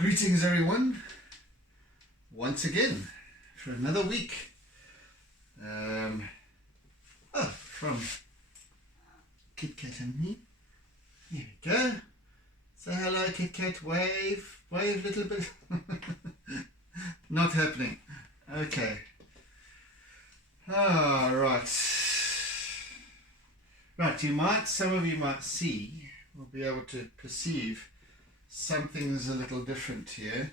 Greetings everyone, once again for another week. From Kit Kat and me. Here we go. Say hello, Kit Kat. Wave a little bit. Not happening. Okay. Right. Some of you might see, will be able to perceive something's a little different here.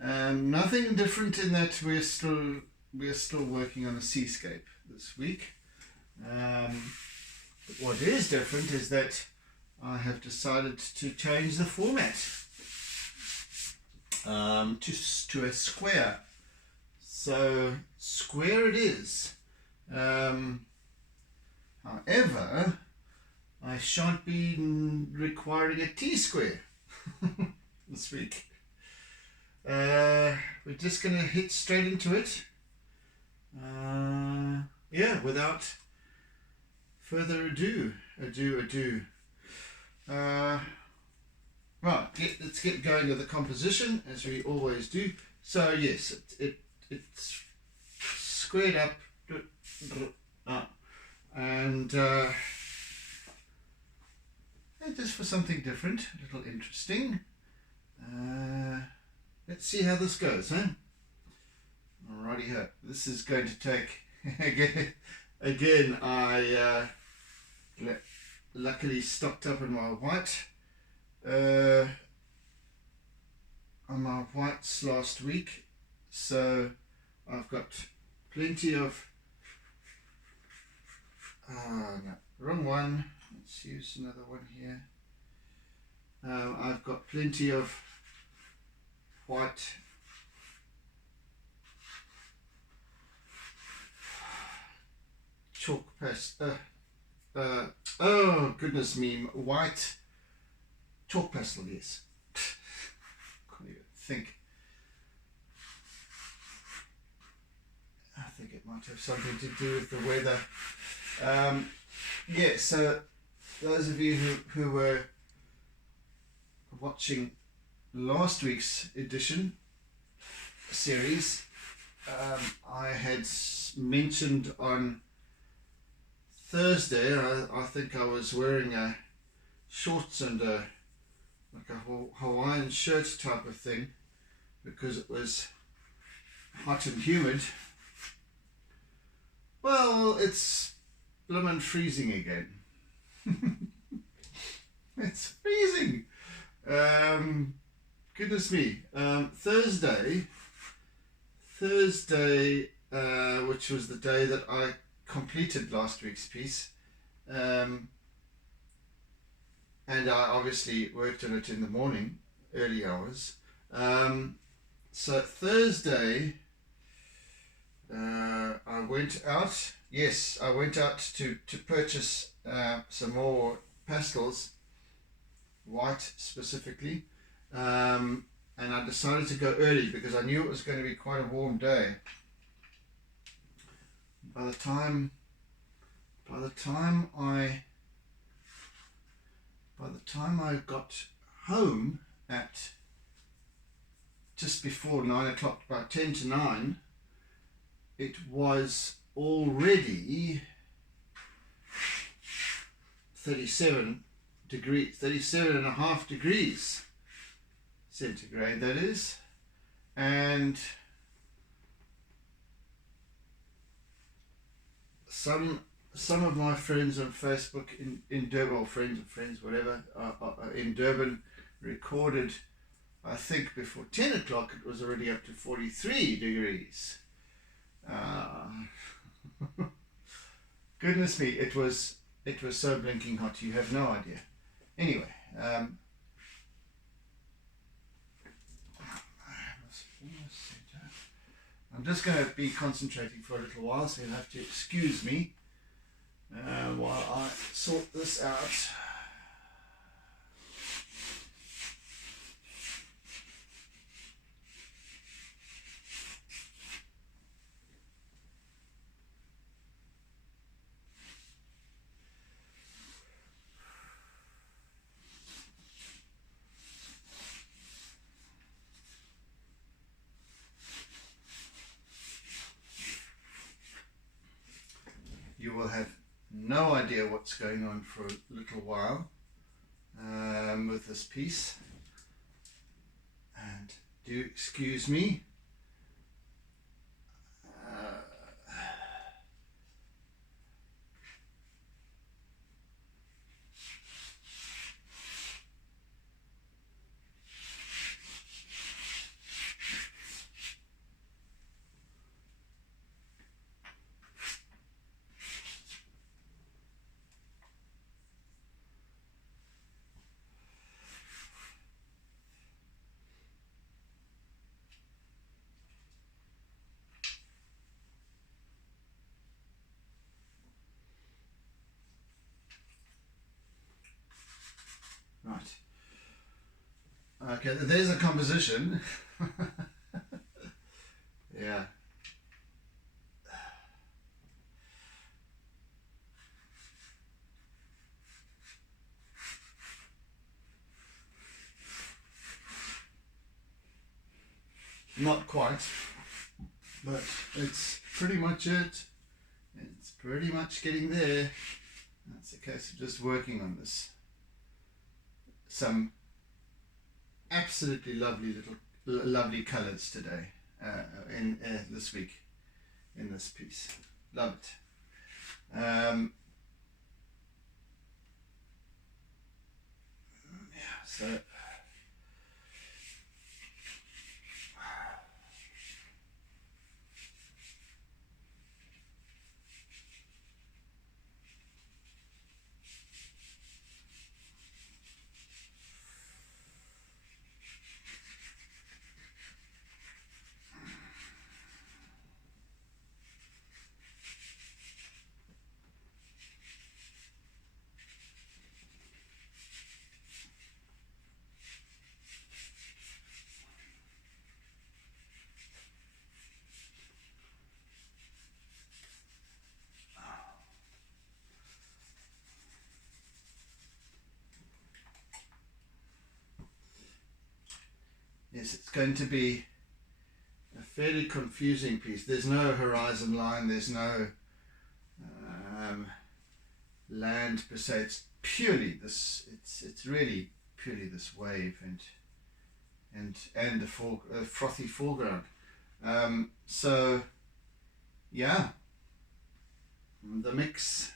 Nothing different in that we're still working on a seascape this week. But what is different is that I have decided to change the format to a square. So square it is. However, I shan't be requiring a T-square this week. We're just going to hit straight into it. Without further ado. Right, let's get going with the composition as we always do. So yes, it's squared up, and just for something different, a little interesting. Let's see how this goes, huh? Alrighty ho. This is going to take again I luckily stocked up on my whites last week, so I've got plenty of no, wrong one. Let's use another one here. I've got plenty of white chalk pastel. Oh goodness me, white chalk pastel. Yes, can't even think. I think it might have something to do with the weather. So those of you who were watching last week's edition series, I had mentioned on Thursday, I think I was wearing a shorts and like a Hawaiian shirt type of thing because it was hot and humid. Well, it's bloomin' freezing again. It's freezing. Goodness me. Thursday, which was the day that I completed last week's piece, and I obviously worked on it in the morning, early hours. So Thursday, I went out. Yes, I went out to purchase some more pastels, white specifically, and I decided to go early because I knew it was going to be quite a warm day. By the time I got home at just before 9 o'clock, about 10 to 9, it was already 37 and a half degrees centigrade, that is. And some of my friends on Facebook in Durban, or friends whatever, in Durban, recorded, I think before 10 o'clock it was already up to 43 degrees. Goodness me, it was so blinking hot, you have no idea. Anyway, I'm just going to be concentrating for a little while, so you'll have to excuse me while I sort this out. you will have no idea what's going on for a little while with this piece. And do excuse me. Right. Okay, there's a composition. Yeah. Not quite, but it's pretty much it. It's pretty much getting there. That's a case of just working on this. Some absolutely lovely colours today in this week in this piece. Love it. Yeah, so yes, it's going to be a fairly confusing piece. There's no horizon line, there's no land per se. It's purely this. It's really purely this wave and the frothy foreground. So yeah, the mix.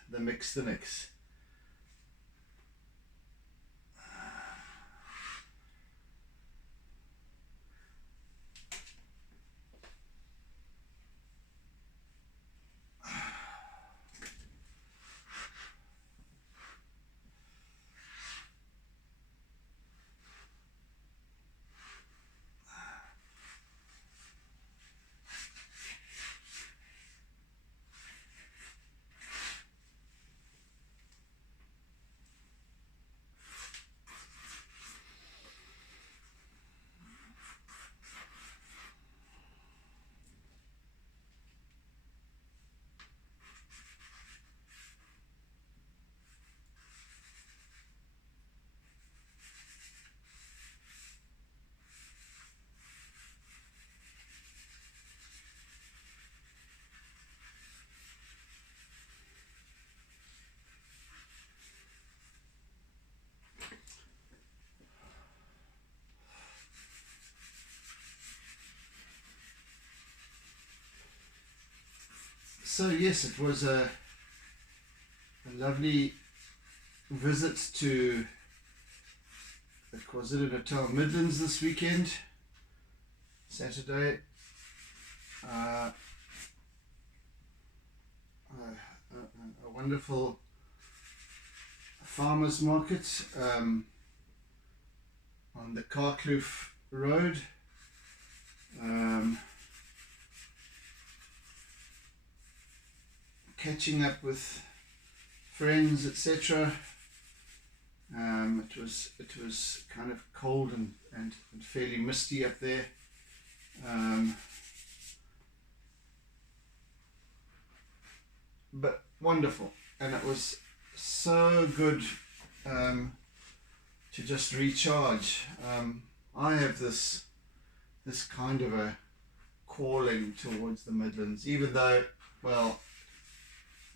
So yes, it was a lovely visit to the KwaZulu-Natal Midlands this weekend, Saturday. A wonderful farmers market on the Karkloof Road. Catching up with friends, etc. It was kind of cold and fairly misty up there. But wonderful, and it was so good to just recharge. I have this kind of a calling towards the Midlands, even though, well,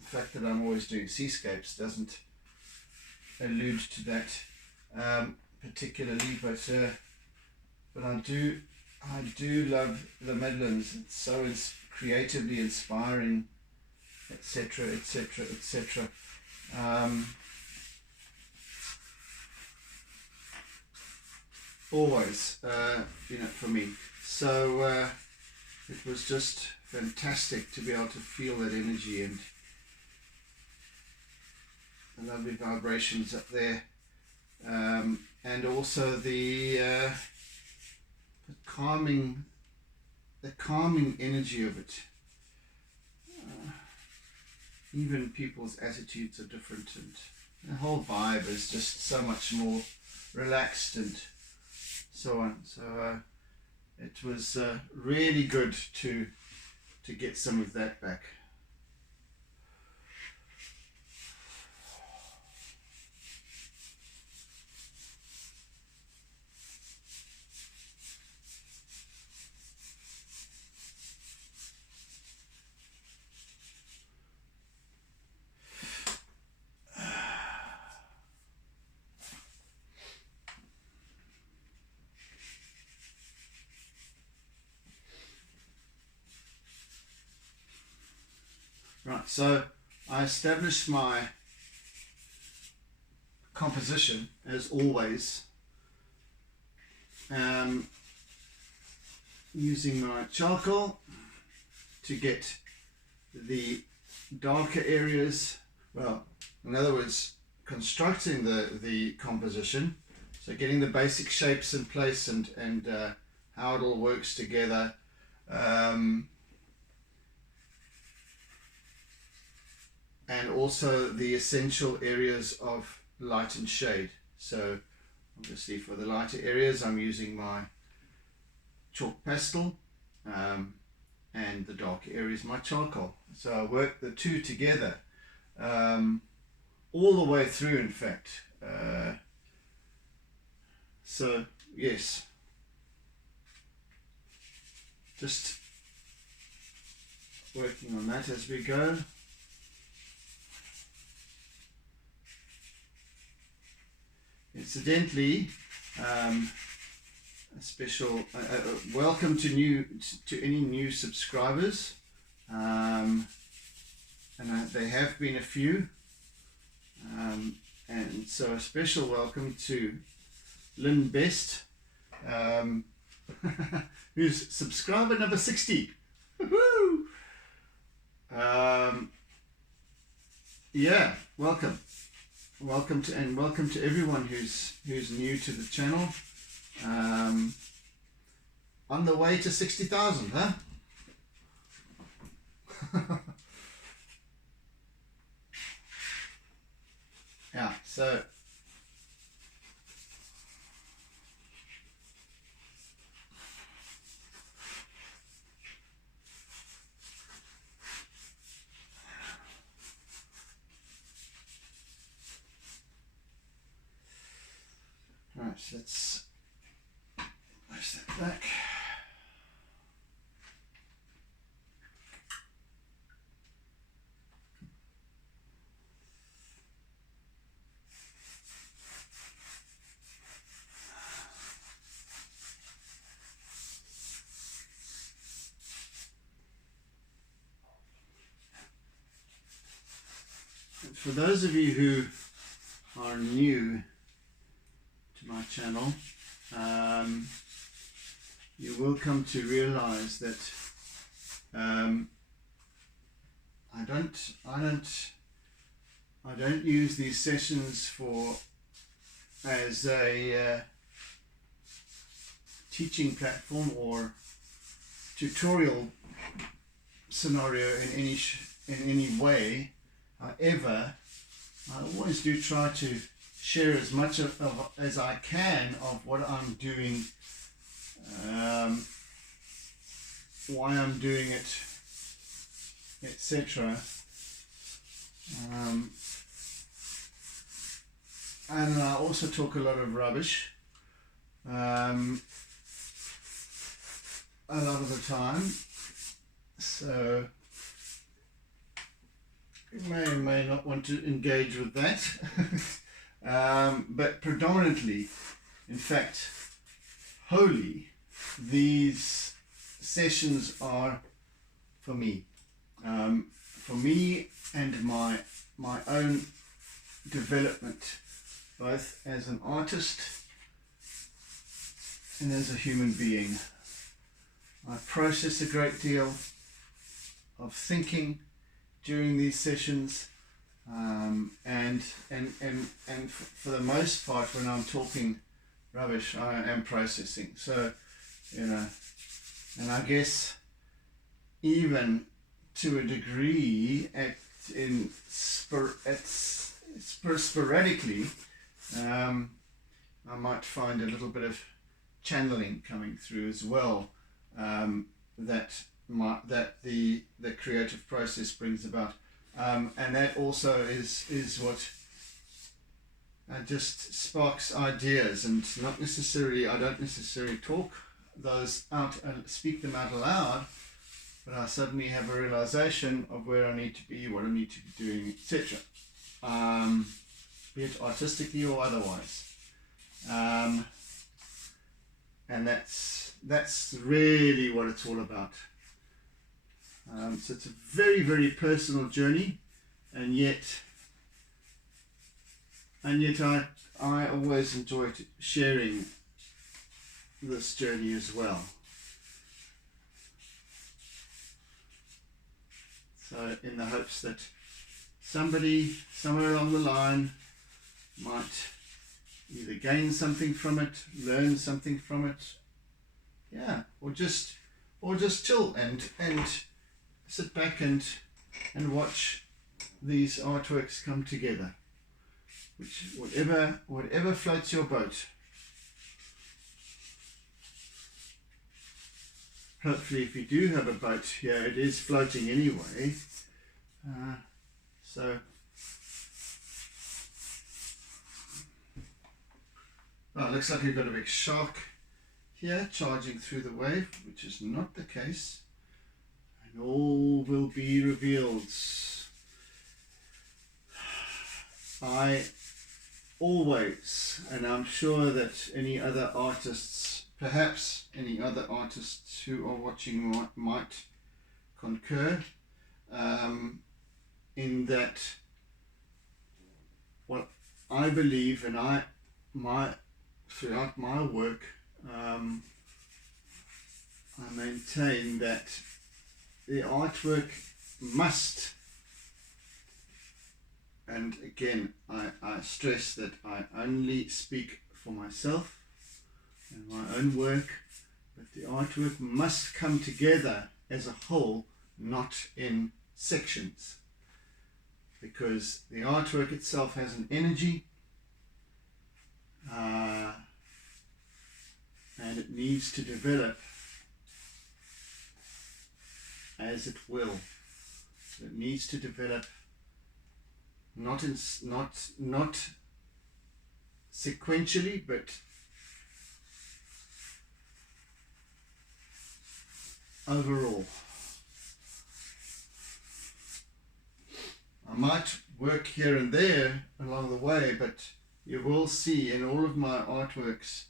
the fact that I'm always doing seascapes doesn't allude to that particularly, but I do love the Midlands. It's so creatively inspiring, etc., etc., etc. Always, for me. So it was just fantastic to be able to feel that energy and the lovely vibrations up there, and also the calming energy of it. Even people's attitudes are different, and the whole vibe is just so much more relaxed and so on. So it was really good to get some of that back. Right, so I established my composition as always, using my charcoal to get the darker areas, well, in other words, constructing the composition, so getting the basic shapes in place and how it all works together. And also the essential areas of light and shade. So obviously for the lighter areas I'm using my chalk pastel, and the darker areas my charcoal. So I work the two together all the way through, in fact. So yes, just working on that as we go. Incidentally, a special welcome to any new subscribers, and there have been a few, and so a special welcome to Lynn Best, who's subscriber number 60. Woohoo! Yeah, welcome. Welcome to everyone who's new to the channel. On the way to 60,000, huh? Yeah, so right, let's push that back. For those of you who are new to my channel, you will come to realize that I don't use these sessions as a teaching platform or tutorial scenario in any way. However, I always do try to share as much as I can of what I'm doing, why I'm doing it, etc. And I also talk a lot of rubbish a lot of the time. So you may or may not want to engage with that. But predominantly, in fact, wholly, these sessions are for me. For me and my own development, both as an artist and as a human being. I process a great deal of thinking during these sessions, and for the most part, when I'm talking rubbish, I am processing. So, and I guess even to a degree, sporadically, I might find a little bit of channeling coming through as well, that the creative process brings about, and that also is what just sparks ideas, and not necessarily, I don't necessarily talk those out and speak them out aloud, but I suddenly have a realization of where I need to be, what I need to be doing, etc. Be it artistically or otherwise. And that's really what it's all about. So it's a very, very personal journey, and yet I always enjoy sharing this journey as well. So in the hopes that somebody somewhere along the line might either gain something from it, learn something from it, or just chill and sit back and watch these artworks come together. Which whatever floats your boat. Hopefully, if you do have a boat here, it is floating anyway. It looks like we've got a big shark here charging through the wave, which is not the case. And all will be revealed. I always, and I'm sure that any other artists, perhaps any other artists who are watching might concur, in that what I believe, and throughout my work, I maintain that the artwork must, and again I stress that I only speak for myself and my own work, but the artwork must come together as a whole, not in sections, because the artwork itself has an energy, and it needs to develop as it will. It needs to develop not sequentially, but overall. I might work here and there along the way, but you will see in all of my artworks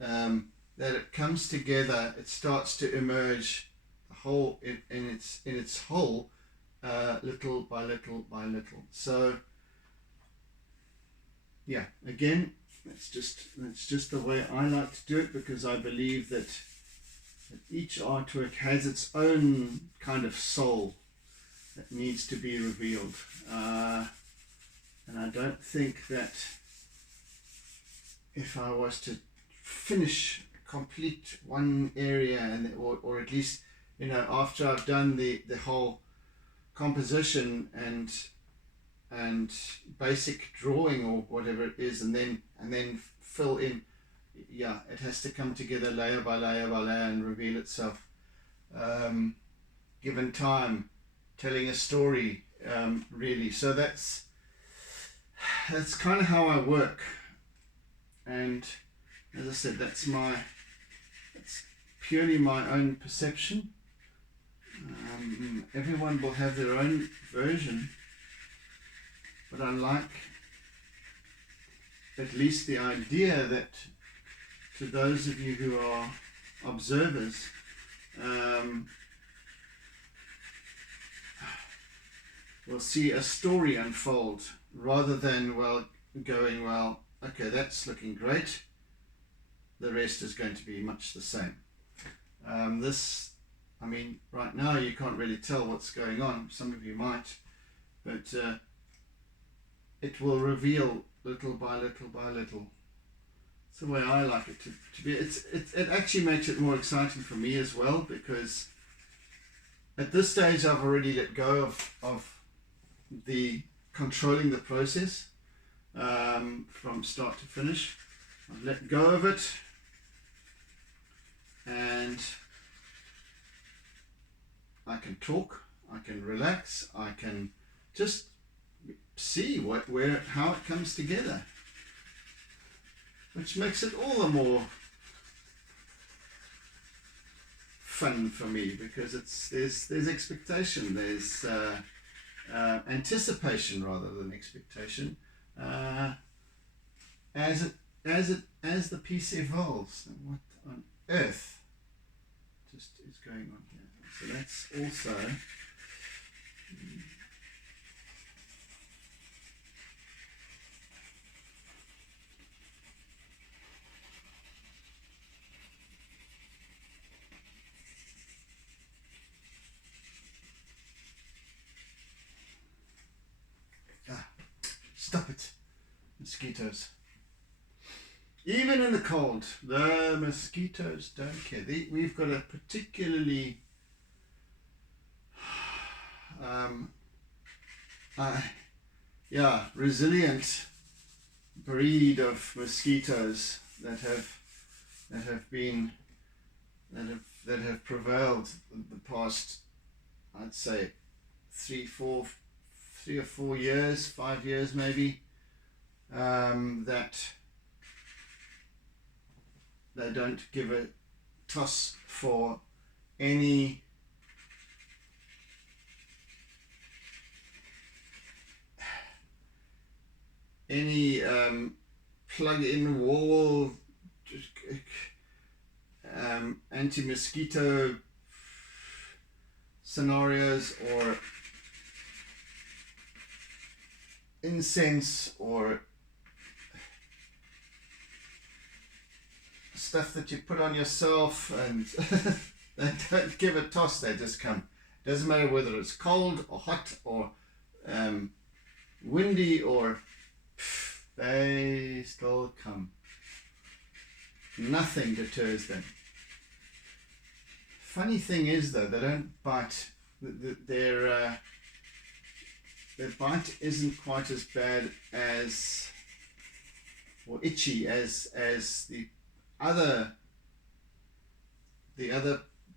that it comes together. It starts to emerge the whole in its whole, little by little by little. So yeah, again, that's just the way I like to do it, because I believe that each artwork has its own kind of soul that needs to be revealed, and I don't think that if I was to complete one area, or at least, after I've done the whole composition and basic drawing or whatever it is, and then fill in, it has to come together layer by layer by layer and reveal itself, given time, telling a story, really. So that's kind of how I work, and as I said, that's purely my own perception. Everyone will have their own version but I like at least the idea that to those of you who are observers, will see a story unfold rather than, well, going, well, okay, that's looking great, the rest is going to be much the same. I mean, right now you can't really tell what's going on. Some of you might, but it will reveal little by little by little. It's the way I like it to be. It actually makes it more exciting for me as well, because at this stage I've already let go of the controlling the process from start to finish. I've let go of it, and I can talk, I can relax, I can just see how it comes together, which makes it all the more fun for me, because there's expectation, there's anticipation rather than expectation, as the piece evolves. And what on earth just is going on here? So that's also stop it, mosquitoes. Even in the cold, the mosquitoes don't care. We've got a particularly resilient breed of mosquitoes that have prevailed the past, I'd say 3 or 4 years, 5 years maybe, that they don't give a toss for any plug-in wall anti-mosquito scenarios, or incense, or stuff that you put on yourself, and they don't give a toss, they just come. Doesn't matter whether it's cold or hot or windy, or they still come. Nothing deters them. Funny thing is though, they don't bite. Their bite isn't quite as bad as, or itchy as the other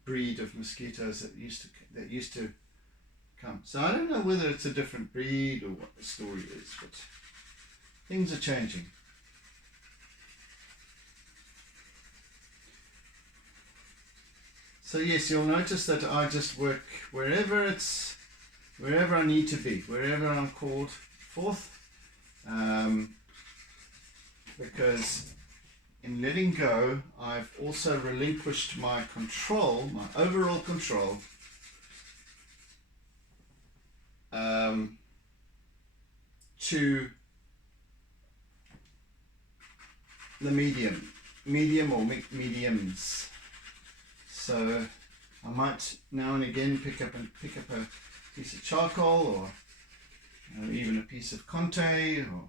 breed of mosquitoes that used to come. So I don't know whether it's a different breed or what the story is, but things are changing. So yes, you'll notice that I just work wherever I need to be, wherever I'm called forth, because in letting go, I've also relinquished my control, my overall control, to the medium or mediums. So I might now and again pick up a piece of charcoal, or even a piece of Conte, or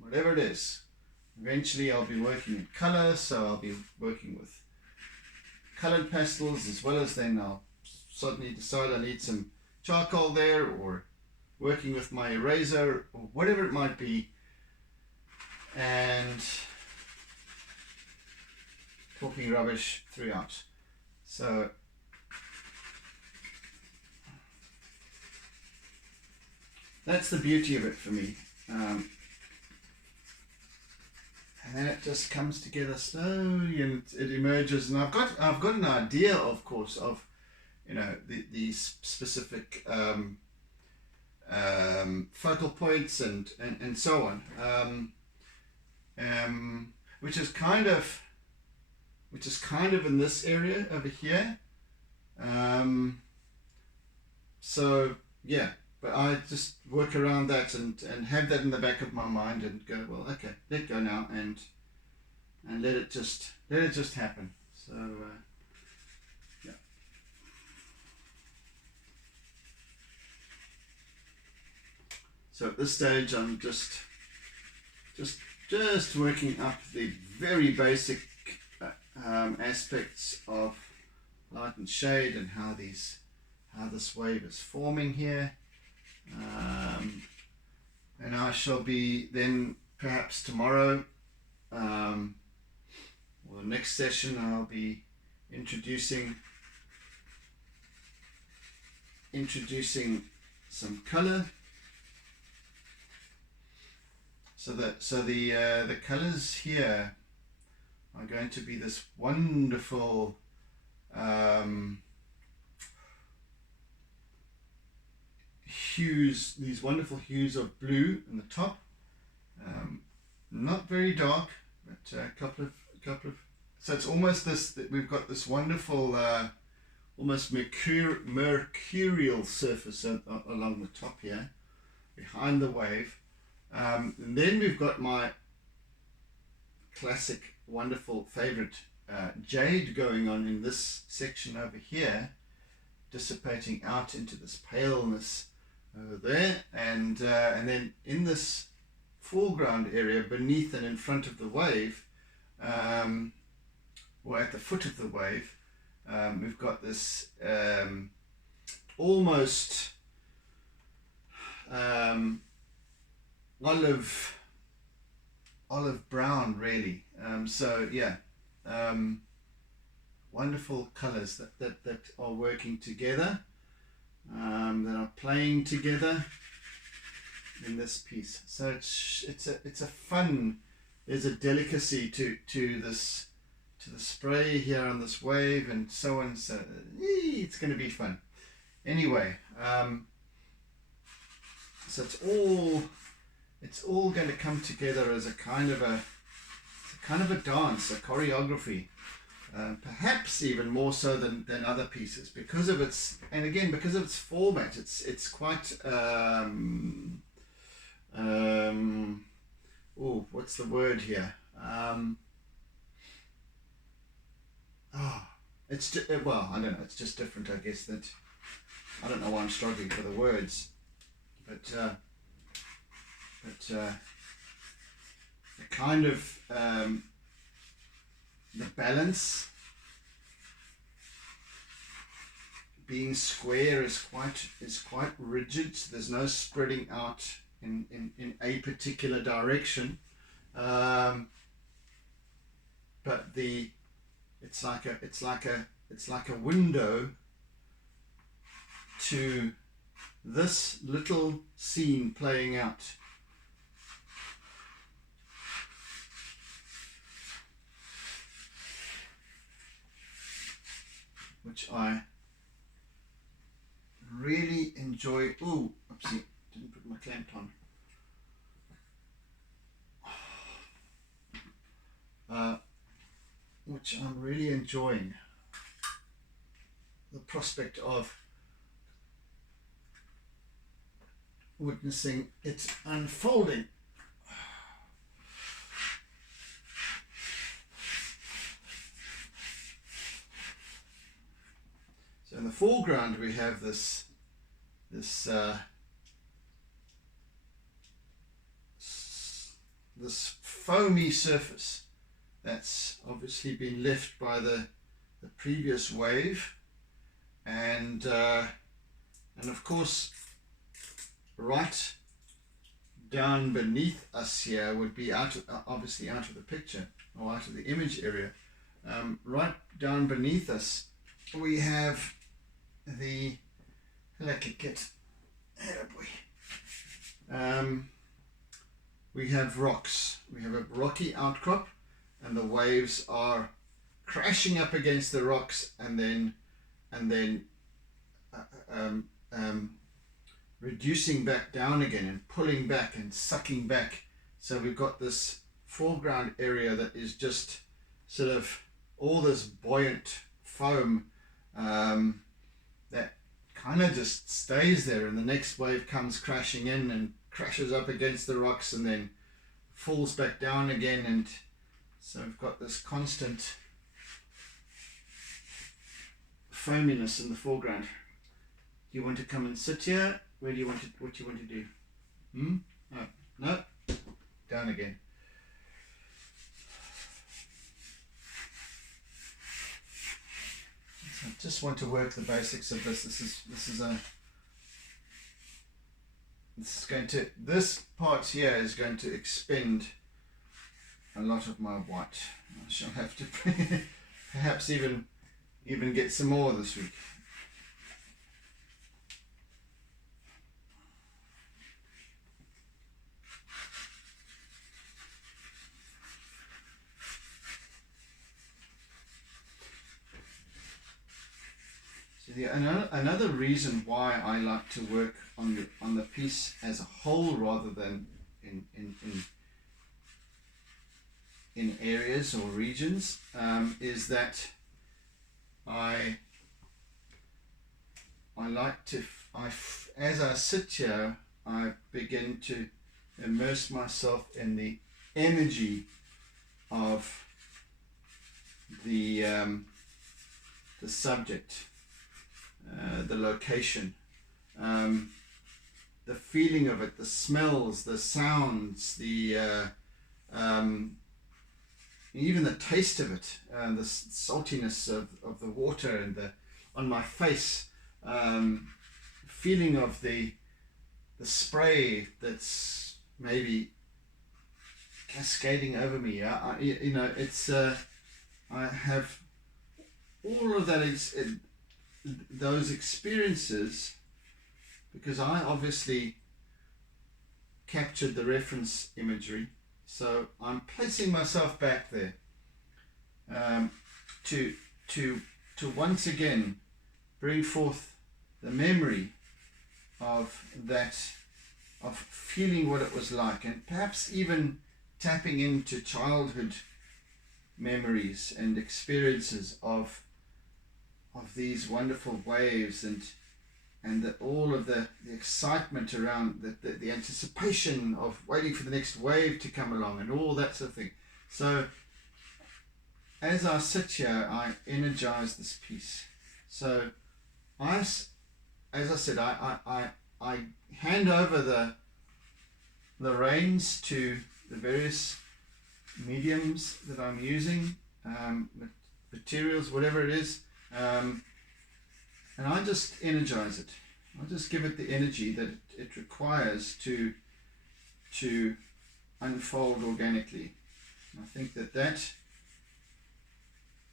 whatever it is. Eventually I'll be working in color, so I'll be working with colored pastels, as well as then I'll suddenly decide I need some charcoal there, or working with my eraser, or whatever it might be, and talking rubbish throughout. So that's the beauty of it for me. And then it just comes together slowly, and it emerges. And I've got an idea, of course, of these specific focal points and so on, which is kind of in this area over here. So yeah, but I just work around that and have that in the back of my mind and go, well, okay, let go now and let it just happen. So yeah. So at this stage, I'm just working up the very basic aspects of light and shade and how this wave is forming here. And I shall be then perhaps tomorrow or the next session I'll be introducing some color. So the colors here are going to be this wonderful hues, these wonderful hues of blue in the top, not very dark, but a couple of. So it's almost this that we've got this wonderful, almost mercurial surface along the top here, behind the wave. And then we've got my classic, wonderful favorite jade going on in this section over here, dissipating out into this paleness over there, and then in this foreground area beneath and in front of the wave, or at the foot of the wave, we've got this almost olive brown, really. So yeah, wonderful colors that are working together, that are playing together in this piece. So it's a fun. There's a delicacy to the spray here on this wave and so on. So it's going to be fun. Anyway, so it's all going to come together as a kind of a dance, a choreography, perhaps even more so than other pieces because of its format. It's quite what's the word here? It's just, well, I don't know. It's just different, I guess. That I don't know why I'm struggling for the words, but the kind of the balance being square is quite rigid. So there's no spreading out in a particular direction, but it's like a window to this little scene playing out. Which I really enjoy. Ooh, oopsie, didn't put my clamp on. Which I'm really enjoying. The prospect of witnessing it unfolding. So in the foreground we have this foamy surface that's obviously been left by the previous wave, and of course right down beneath us here would be obviously out of the picture or out of the image area. Right down beneath us we have the we have rocks. We have a rocky outcrop, and the waves are crashing up against the rocks and then reducing back down again and pulling back and sucking back. So we've got this foreground area that is just sort of all this buoyant foam that kind of just stays there, and the next wave comes crashing in and crashes up against the rocks and then falls back down again. And so we've got this constant foaminess in the foreground. Do you want to come and sit here? Where do you want to, what do you want to do? Oh, no, down again. So I just want to work the basics of this. This part here is going to expend a lot of my white. I shall have to perhaps even get some more this week. Another reason why I like to work on the piece as a whole rather than in areas or regions is that I like to as I sit here, I begin to immerse myself in the energy of the subject. The location, the feeling of it, the smells, the sounds, the even the taste of it, the saltiness of the water and on my face, feeling of the spray that's maybe cascading over me. It's I have all of that those experiences, because I obviously captured the reference imagery, so I'm placing myself back there to once again bring forth the memory of that, of feeling what it was like, and perhaps even tapping into childhood memories and experiences of these wonderful waves and all of the excitement around the anticipation of waiting for the next wave to come along and all that sort of thing. So as I sit here, I energize this piece. So as I said, I hand over the reins to the various mediums that I'm using, materials, whatever it is. And I just energize it. I just give it the energy that it requires to unfold organically. And I think that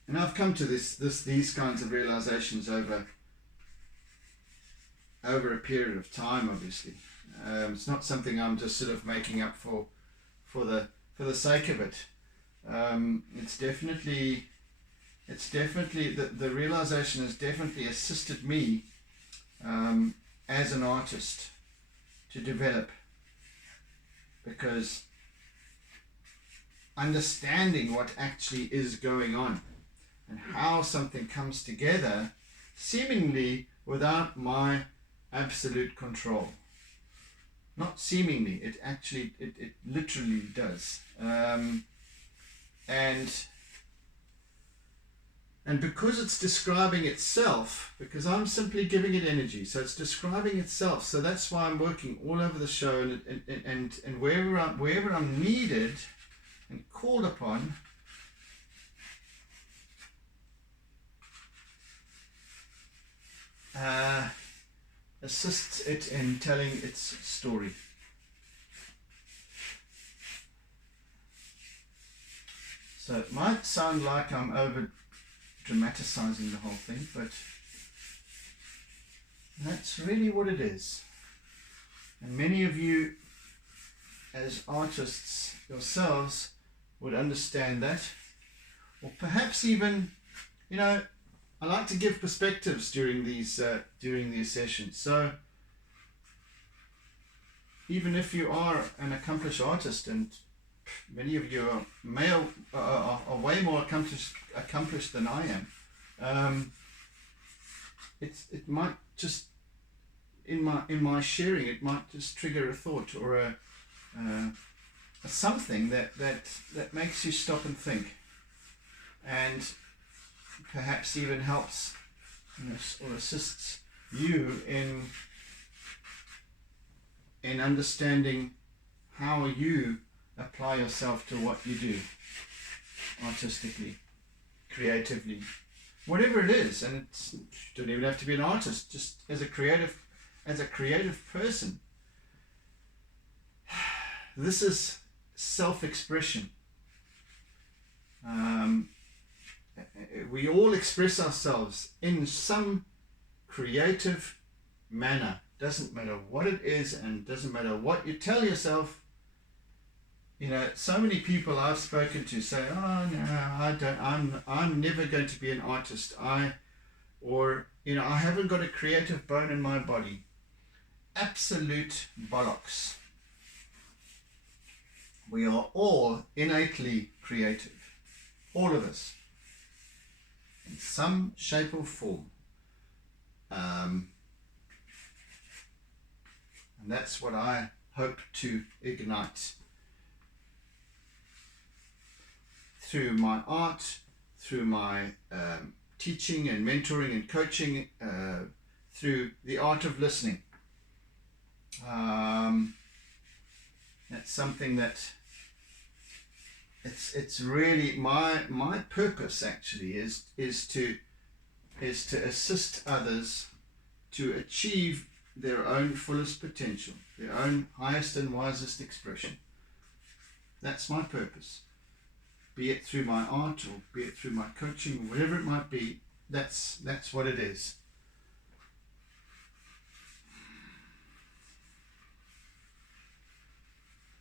and I've come to these kinds of realizations over a period of time. Obviously, it's not something I'm just sort of making up for the sake of it. It's definitely the realization has definitely assisted me as an artist to develop, because understanding what actually is going on and how something comes together seemingly without my absolute control. Not seemingly, it literally does. And because it's describing itself, because I'm simply giving it energy, so it's describing itself. So that's why I'm working all over the show, and wherever I'm needed and called upon, assists it in telling its story. So it might sound like I'm over dramatizing the whole thing, but that's really what it is. And many of you as artists yourselves would understand that, or perhaps even, I like to give perspectives during these sessions. So even if you are an accomplished artist, and many of you are way more accomplished than I am, it might just, in my sharing, it might just trigger a thought or a something that makes you stop and think, and perhaps even helps, or assists you in understanding how you apply yourself to what you do artistically, creatively, whatever it is. And you don't even have to be an artist, just as a creative person. This is self-expression. We all express ourselves in some creative manner. Doesn't matter what it is, and doesn't matter what you tell yourself. So many people I've spoken to say, "Oh no, I'm never going to be an artist. I haven't got a creative bone in my body." Absolute bollocks. We are all innately creative, all of us, in some shape or form. And that's what I hope to ignite through my art, through my teaching and mentoring and coaching, through the art of listening. That's something that it's really my purpose actually is to assist others to achieve their own fullest potential, their own highest and wisest expression. That's my purpose. Be it through my art, or be it through my coaching, or whatever it might be, that's what it is.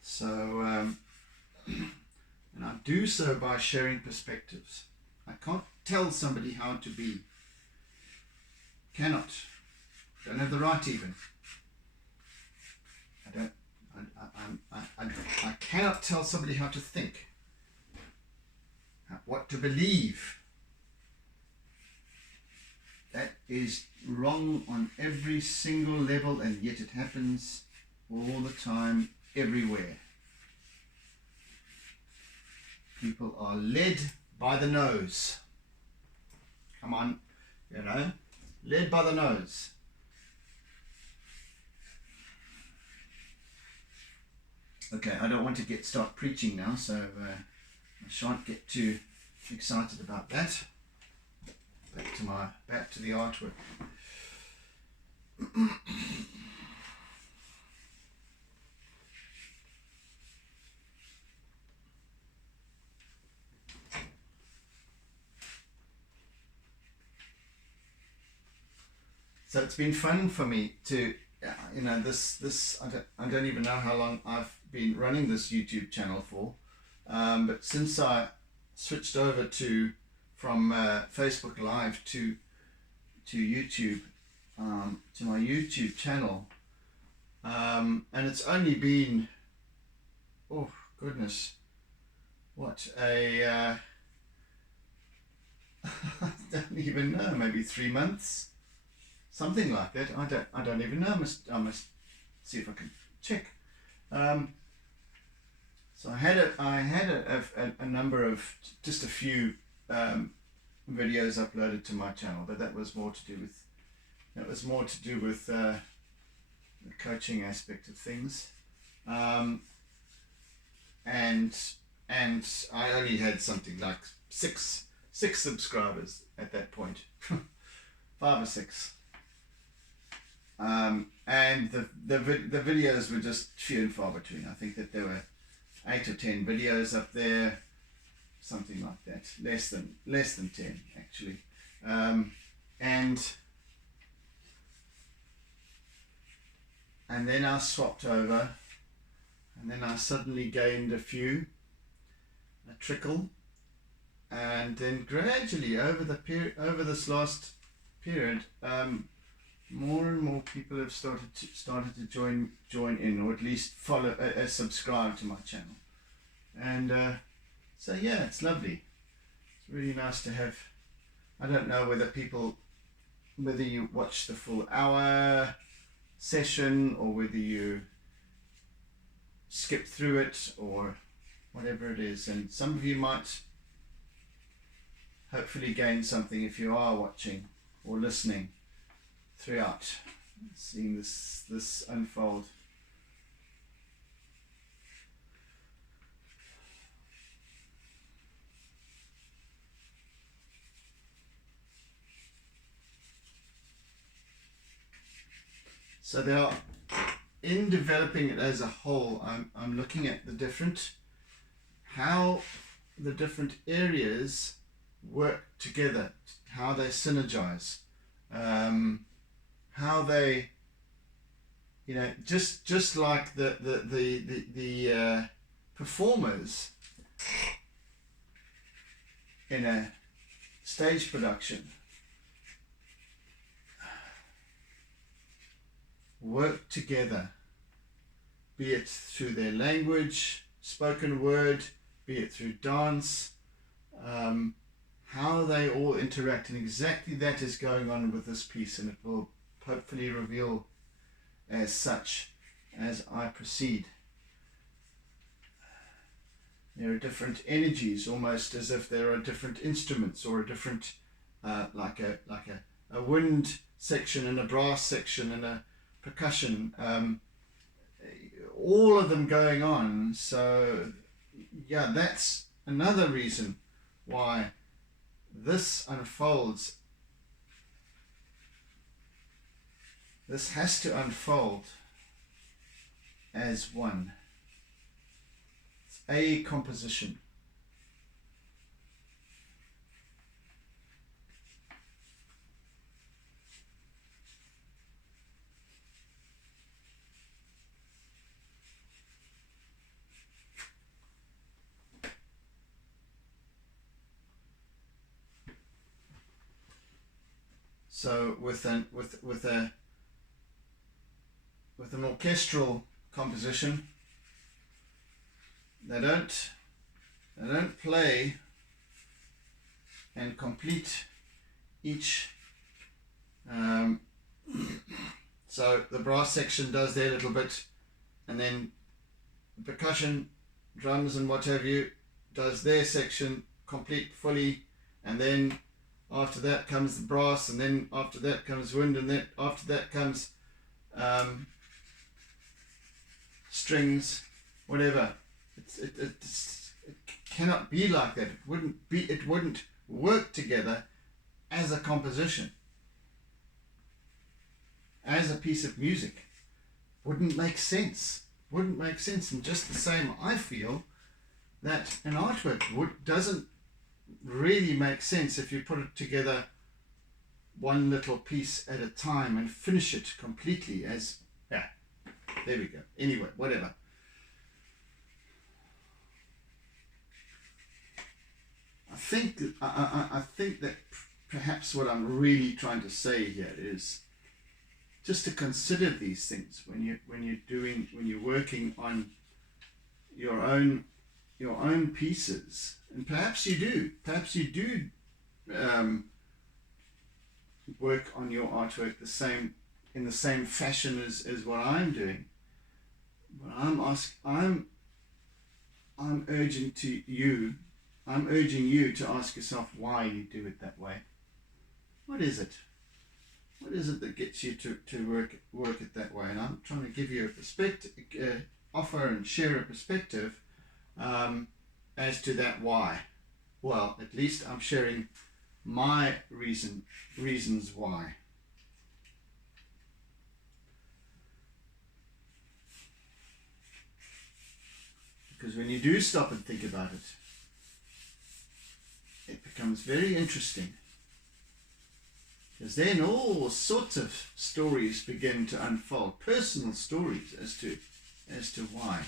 So, and I do so by sharing perspectives. I can't tell somebody how to be. Cannot. Don't have the right even. I cannot tell somebody how to think, what to believe. That is wrong on every single level, and yet it happens all the time, everywhere. People are led by the nose. Come on, led by the nose. Okay, I don't want to start preaching now, so I shan't get too excited about that. Back to the artwork. So it's been fun for me to, I don't even know how long I've been running this YouTube channel for, but since I switched over from Facebook Live to YouTube, to my YouTube channel, and it's only been, oh goodness, what I don't even know, maybe 3 months. Something like that. I don't even know. I must see if I can check. So I had a number of, just a few videos uploaded to my channel, but that was more to do with the coaching aspect of things. And I only had something like six subscribers at that point, 5 or 6. And the videos were just few and far between. I think that there were 8 or 10 videos up there, something like that. Less than 10 actually. And then I swapped over, and then I suddenly gained a trickle, and then gradually over this last period, more and more people have started to join in, or at least follow, subscribe to my channel, and so yeah, it's lovely. It's really nice to have. I don't know whether you watch the full hour session or whether you skip through it or whatever it is, and some of you might hopefully gain something if you are watching or listening throughout, seeing this unfold. So there are, in developing it as a whole, I'm looking at how the different areas work together, how they synergize, how they, just like the performers in a stage production work together, be it through their language, spoken word, be it through dance, how they all interact, and exactly that is going on with this piece, and it will hopefully reveal as such as I proceed. There are different energies, almost as if there are different instruments, or a different like a wind section and a brass section and a percussion, all of them going on. So yeah, that's another reason why this unfolds. This has to unfold as one. It's a composition. So with an orchestral composition, they don't play and complete each. So the brass section does their little bit, and then the percussion, drums and what have you, does their section complete fully, and then after that comes the brass, and then after that comes wind, and then after that comes strings, whatever. It cannot be like that. It wouldn't work together as a composition, as a piece of music. Wouldn't make sense. And just the same, I feel that an artwork doesn't really make sense if you put it together one little piece at a time and finish it completely as, yeah, there we go. Anyway, whatever. I think that perhaps what I'm really trying to say here is just to consider these things when you're working on your own pieces, and perhaps you do work on your artwork in the same fashion as what I'm doing. But I'm urging you to ask yourself why you do it that way. What is it? What is it that gets you to work it that way? And I'm trying to give you a perspective, offer and share a perspective as to that why. Well, at least I'm sharing my reasons why. Because when you do stop and think about it, it becomes very interesting. Because then all sorts of stories begin to unfold, personal stories as to why.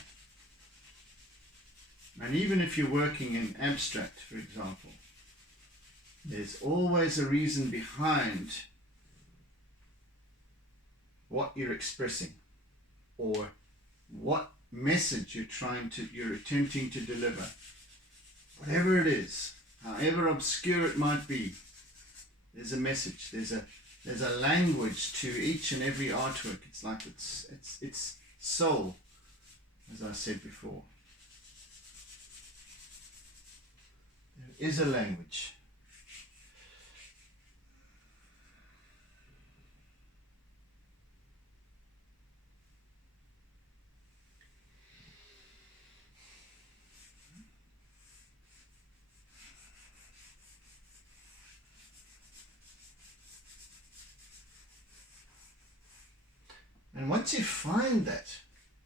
And even if you're working in abstract, for example, there's always a reason behind what you're expressing, or what message you're attempting to deliver. Whatever it is, however obscure it might be, there's a message. There's a language to each and every artwork. It's like it's soul, as I said before. There is a language. And once you find that,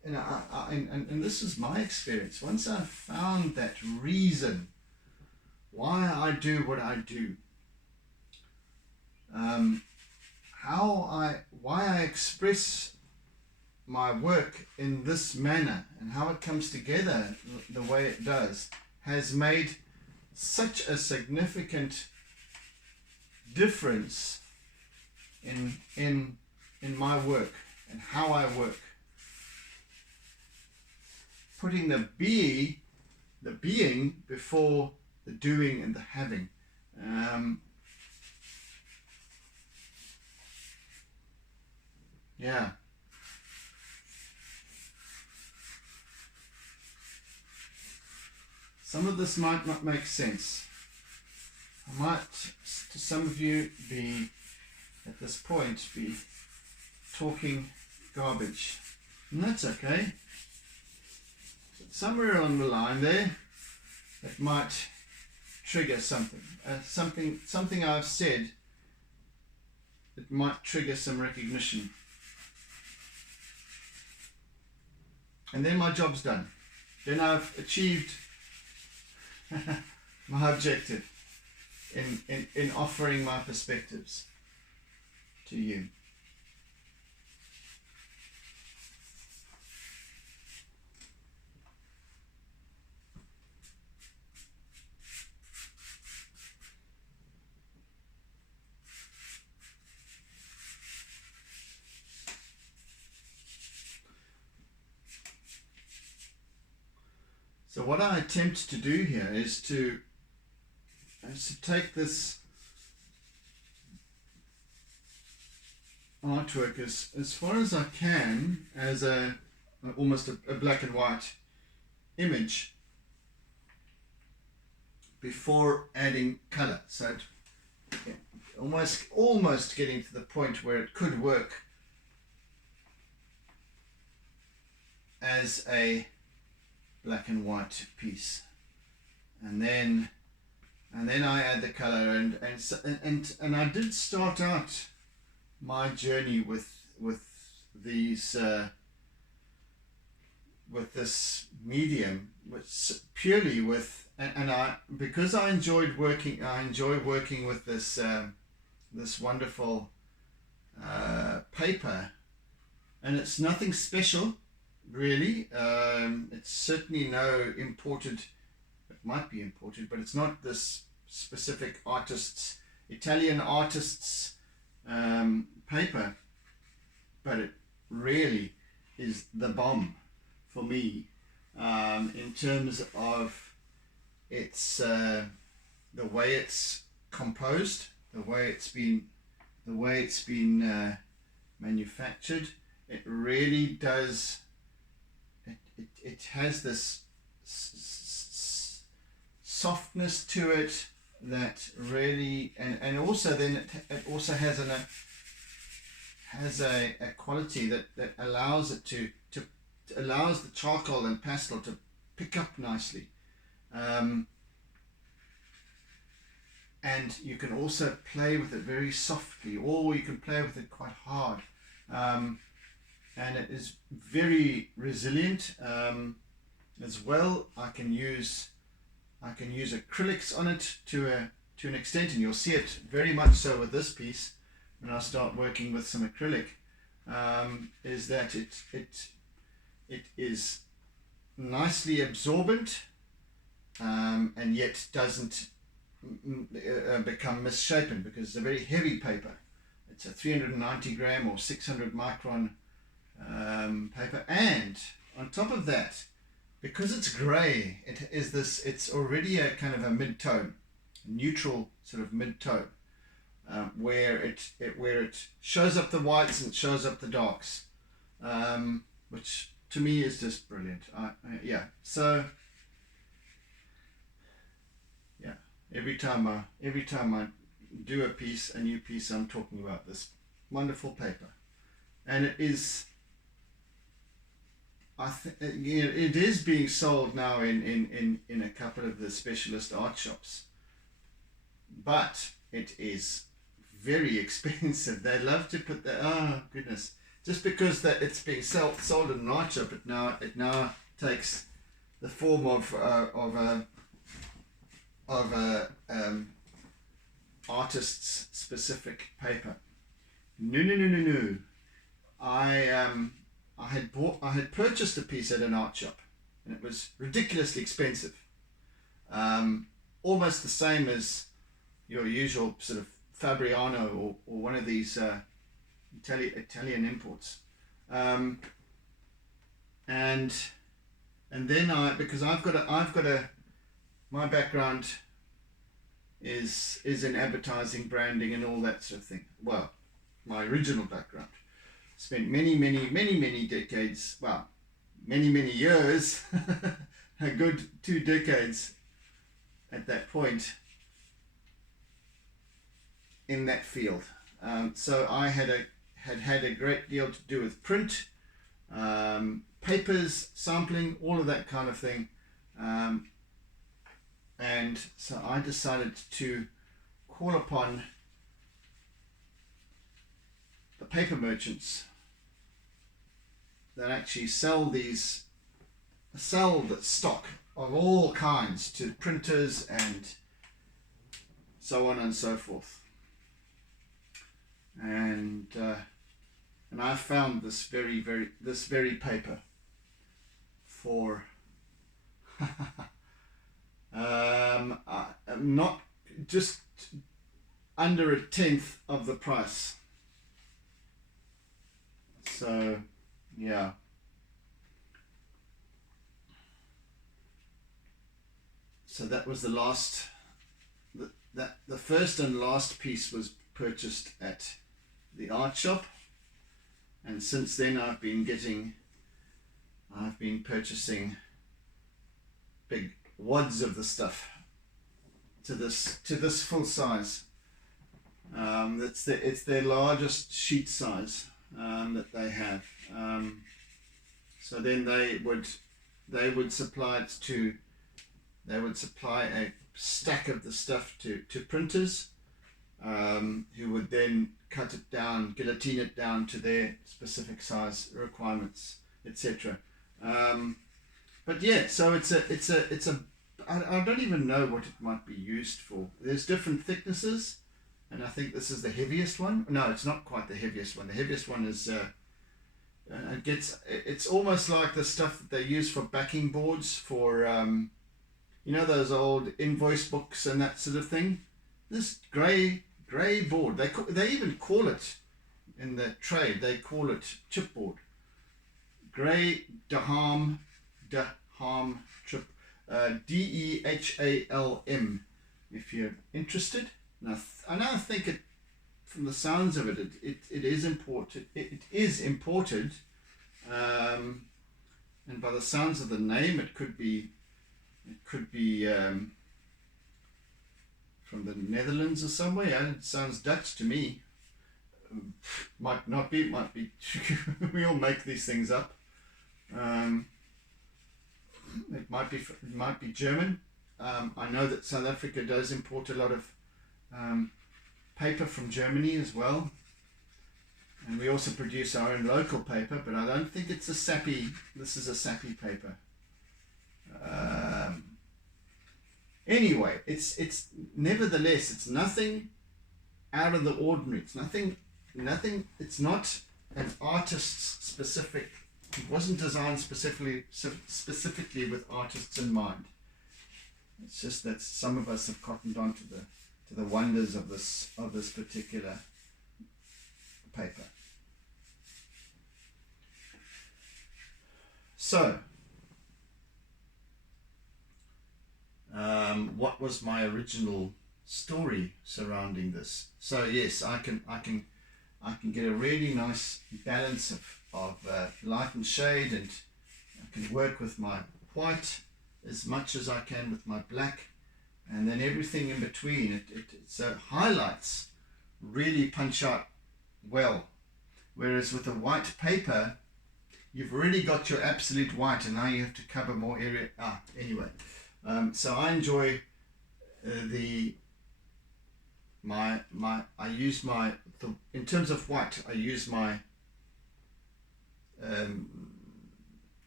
and this is my experience, once I've found that reason why I do what I do, why I express my work in this manner and how it comes together the way it does, has made such a significant difference in my work and how I work. Putting the being before the doing and the having. Yeah. Some of this might not make sense. I might, to some of you, be at this point be talking garbage, and that's okay. But somewhere along the line there, it might trigger something. Something I've said. It might trigger some recognition, and then my job's done. Then I've achieved my objective in offering my perspectives to you. So what I attempt to do here is to take this artwork as far as I can as almost a black and white image before adding color. So almost getting to the point where it could work as a black and white piece, and then I add the color, and I did start out my journey with these with this medium, purely with because I enjoy working with this this wonderful paper, and it's nothing special. Really, it's certainly no imported. It might be imported, but it's not this specific Italian artist's paper. But it really is the bomb for me in terms of its the way it's composed, the way it's been manufactured. It really does. It has this softness to it that really, and also then it also has a quality that allows it to allows the charcoal and pastel to pick up nicely, and you can also play with it very softly, or you can play with it quite hard. And it is very resilient as well. I can use acrylics on it to an extent, and you'll see it very much so with this piece when I start working with some acrylic. Is that it is nicely absorbent, and yet doesn't become misshapen, because it's a very heavy paper. it's a 390 gram or 600 micron paper, and on top of that, because it's grey, it's already a kind of a mid-tone, neutral sort of mid-tone, where it shows up the whites and shows up the darks, which to me is just brilliant. Yeah, so yeah, every time I do a new piece, I'm talking about this wonderful paper, and it is. It is being sold now in a couple of the specialist art shops, but it is very expensive. They love to put the, oh goodness, just because that it's being sold in an art shop, it now takes the form of a artist's specific paper. No. I had purchased a piece at an art shop, and it was ridiculously expensive, almost the same as your usual sort of Fabriano or one of these Italian imports, and then because my background is in advertising, branding, and all that sort of thing. Well, my original background. Spent many decades, well, many years, a good 2 decades at that point in that field. So I had a great deal to do with print, papers, sampling, all of that kind of thing. And so I decided to call upon the paper merchants that actually sell the stock of all kinds to printers and so on and so forth. And I found this very paper for not just under 1/10 of the price. So yeah, so that was the last. The first and last piece was purchased at the art shop, and since then I've been purchasing big wads of the stuff to this full size. It's their largest sheet size that they have. So then they would supply a stack of the stuff to printers, who would then cut it down, guillotine it down to their specific size requirements, etc. But yeah, so it's a I don't even know what it might be used for. There's different thicknesses, and I think this is the heaviest one. No, it's not quite the heaviest one. The heaviest one is it's almost like the stuff that they use for backing boards for those old invoice books and that sort of thing. This grey board, they even call it in the trade, they call it chipboard. Grey Dehalm chip, DEHALM, if you're interested. Now I think it, from the sounds of it, it is imported. It is imported, and by the sounds of the name, it could be from the Netherlands or somewhere. Yeah, it sounds Dutch to me. Might not be. Might be. We all make these things up. It might be German. I know that South Africa does import a lot of paper from Germany as well, and we also produce our own local paper. But I don't think it's a sappy. This is a sappy paper. Anyway, it's nevertheless, it's nothing out of the ordinary. It's nothing. It's not an artist's specific. It wasn't designed specifically with artists in mind. It's just that some of us have cottoned on to the wonders of this particular paper. So, what was my original story surrounding this? So yes, I can get a really nice balance of light and shade, and I can work with my white as much as I can with my black, and then everything in between. So highlights really punch out well, whereas with a white paper you've already got your absolute white, and now you have to cover more area. Anyway, so I enjoy in terms of white, I use my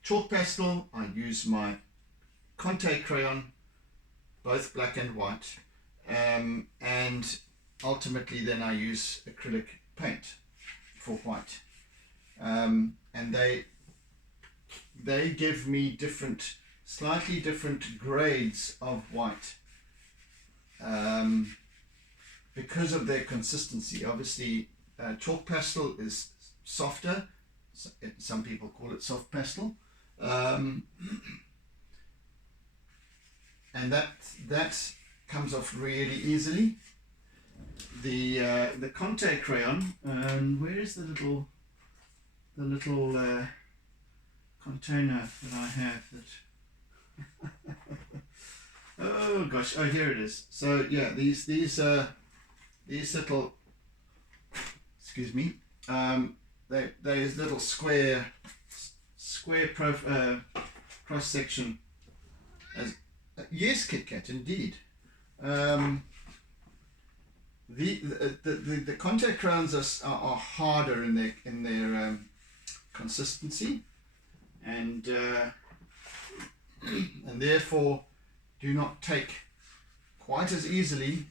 chalk pastel, I use my Conte crayon, both black and white, and ultimately then I use acrylic paint for white, and they give me slightly different grades of white, because of their consistency. Obviously, chalk pastel is softer. Some people call it soft pastel, and that comes off really easily. The Conte crayon, where is the little container that I have that oh gosh, oh here it is. So yeah, these little, excuse me, there's little square cross section, as yes, Kit Kat, indeed. The Conte crayons are harder in their consistency, and therefore do not take quite as easily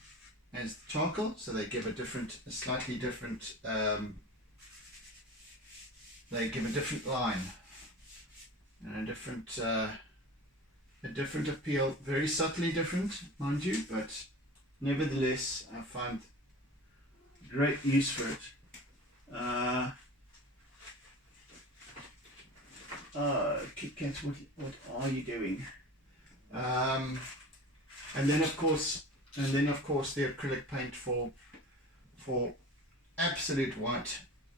as charcoal. So they give a slightly different. They give a different line and a different appeal, very subtly different, mind you, but nevertheless I find great use for it. Kit Kat, what are you doing? And then of course the acrylic paint for absolute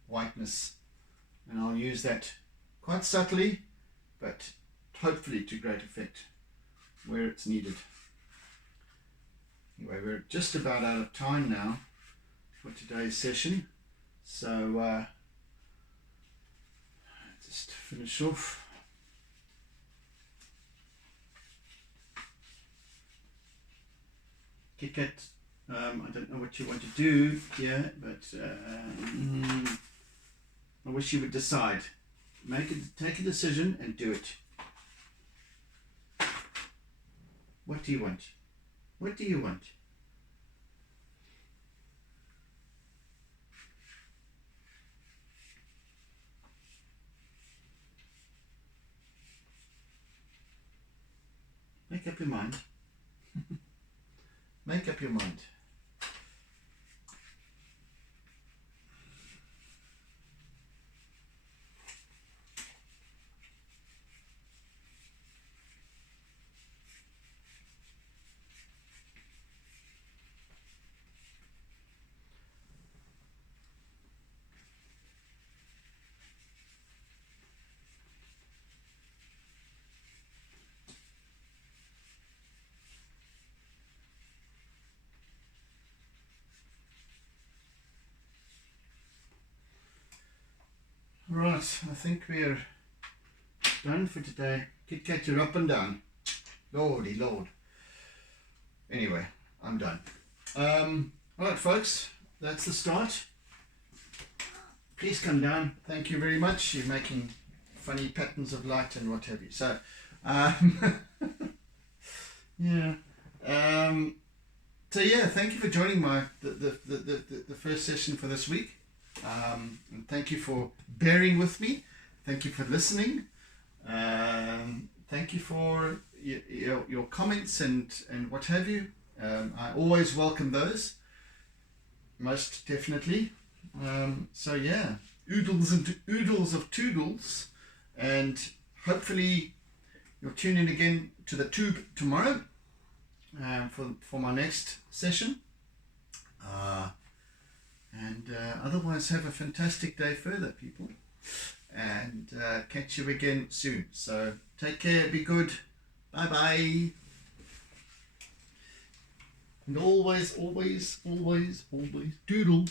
whiteness, and I'll use that quite subtly, but hopefully to great effect where it's needed. Anyway, we're just about out of time now for today's session, so just to finish off. Kit Kat, I don't know what you want to do here, but I wish you would decide. Take a decision and do it. What do you want? What do you want? Make up your mind. Make up your mind. Right, I think we're done for today. Kit Kat, you're up and down. Lordy Lord. Anyway, I'm done. Alright folks, that's the start. Please come down. Thank you very much. You're making funny patterns of light and what have you. So, yeah. So yeah, thank you for joining the first session for this week. And thank you for bearing with me. Thank you for listening. Thank you for your comments and what have you. I always welcome those, most definitely. So yeah, oodles and oodles of toodles, and hopefully you'll tune in again to the tube tomorrow for my next session. Otherwise, have a fantastic day further, people, and catch you again soon. So take care, be good, bye bye, and always, always, always, always doodle.